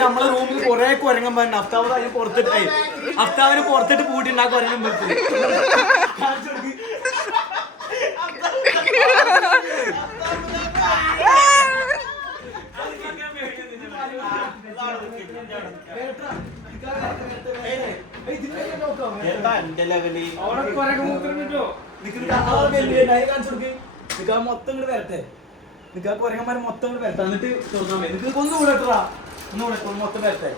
നമ്മളെ റൂമിൽ കൊറേ കുരങ്ങൻ പറഞ്ഞു അഫ്താവ് അതിന് പുറത്തിട്ട് അഫ്താവിന് പുറത്തിട്ട് പൂട്ടിണ്ടാ കുരങ്ങൻ മൊത്തം കൂടെ വരട്ടെ നിക്കാ കുരങ്ങന്മാര് മൊത്തം കൂടെ വരട്ടെ എന്നിട്ട് തുറന്നാ മതി നിനക്ക് ഒന്നുകൂടെ ഇട്ടാ ഒന്നുകൂടെ മൊത്തം വരട്ടെ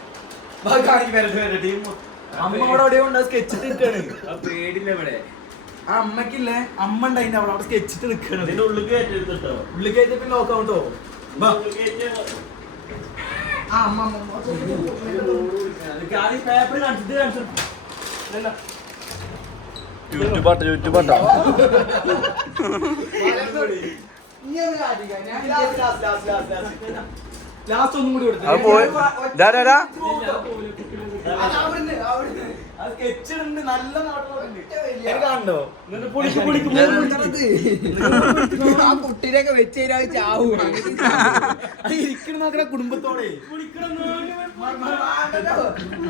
കാണിക്ക് വരട്ടെ വരട്ടെ അമ്മയോടെ എവിടെയോ ഉണ്ട് സ്കെച്ചിട്ട് നിൽക്കാണ് പേടില്ല ഇവിടെ ആ അമ്മക്കില്ലേ അമ്മ ഉണ്ടായിന്റെ അവിടെ സ്കെച്ചിട്ട് നിൽക്കണം ഉള്ളിൽ കയറ്റിട്ട് ലോക്ക് ആവട്ടോ ആ അമ്മ പേപ്പർ കാണിച്ചിട്ട് കാണിച്ചു യൂട്യൂബാട്ടോ ലാസ്റ്റ് ഒന്നും കൂടി നല്ല കാണണ്ടോ ആ കുട്ടീനെയൊക്കെ വെച്ച് കഴിഞ്ഞാൽ ചാവും ഇരിക്കണം നോക്കണ കുടുംബത്തോടെ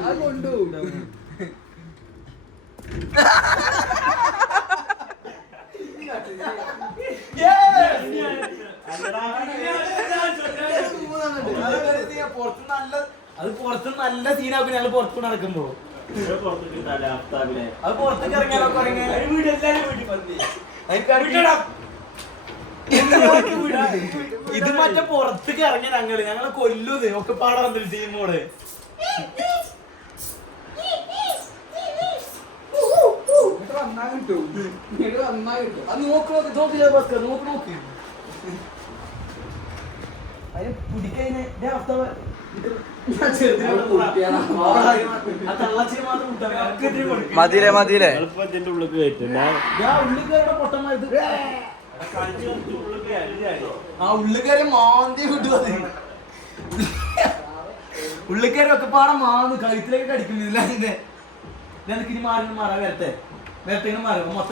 അത് കൊണ്ടുപോകും അത് പുറത്ത് നല്ല സീനാക്കും ഞങ്ങൾ പുറത്തു നടക്കുമ്പോ അത് പുറത്തേക്ക് ഇറങ്ങിയാലോ ഇത് മറ്റേ പുറത്തേക്ക് ഇറങ്ങിയ ഞങ്ങളെ കൊല്ലൂത് ഒക്കെ പാടാൻ ടീമോട് വന്നാ കിട്ടും അത് നോക്ക് നോക്ക് അതിന് പിടിക്കതിന് മതിയിലെ ഉള്ളുകയറി മാന്തി കിട്ടും ഉള്ളിക്കയറി ഒക്കെ പാടെ മാന്ന് കഴുത്തിലേക്ക് കടിക്കുന്നില്ല നിനക്ക് ഇനി മാറാൻ വരട്ടെ മാറും